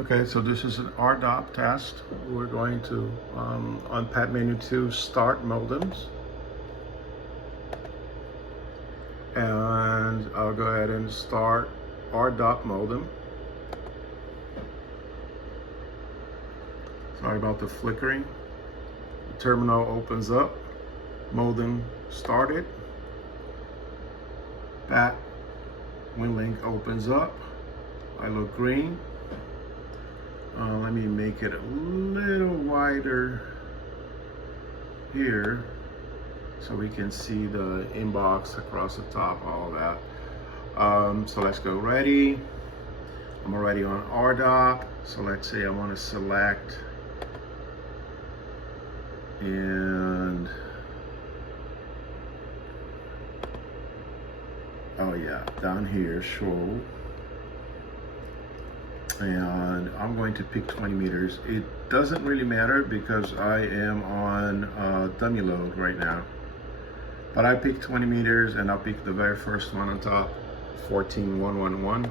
Okay, so this is an RDOP test. We're going to, on pad menu 2, start modems. And I'll go ahead and start RDOP modem. Sorry about the flickering. The terminal opens up. Modem started. That WINLINK opens up. I look green. Let me make it a little wider here so we can see the inbox across the top, all that. So let's go ready. I'm already on RDOP. So let's say I want to select and oh yeah, down here, show. And I'm going to pick 20 meters. It doesn't really matter because I am on dummy load right now. But I pick 20 meters and I'll pick the very first one on top, 14111.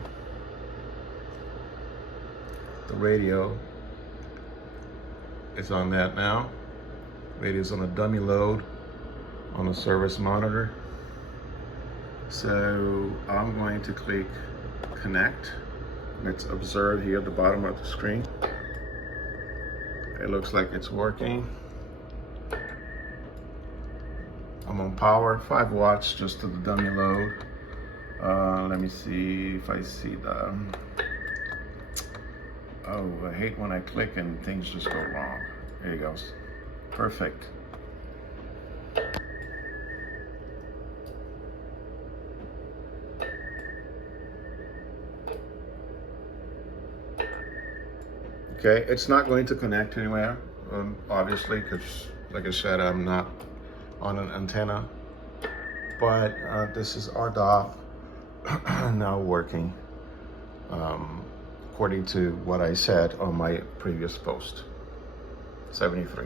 The radio is on that now. Radio is on a dummy load on the service monitor. So I'm going to click connect. Let's observe here at the bottom of the screen. It looks like it's working. I'm on power, 5 watts just to the dummy load. Let me see if I see the, oh, I hate when I click and things just go wrong. There it goes, perfect. Okay, it's not going to connect anywhere, obviously, because like I said, I'm not on an antenna, but this is RDOP now working according to what I said on my previous post, 73.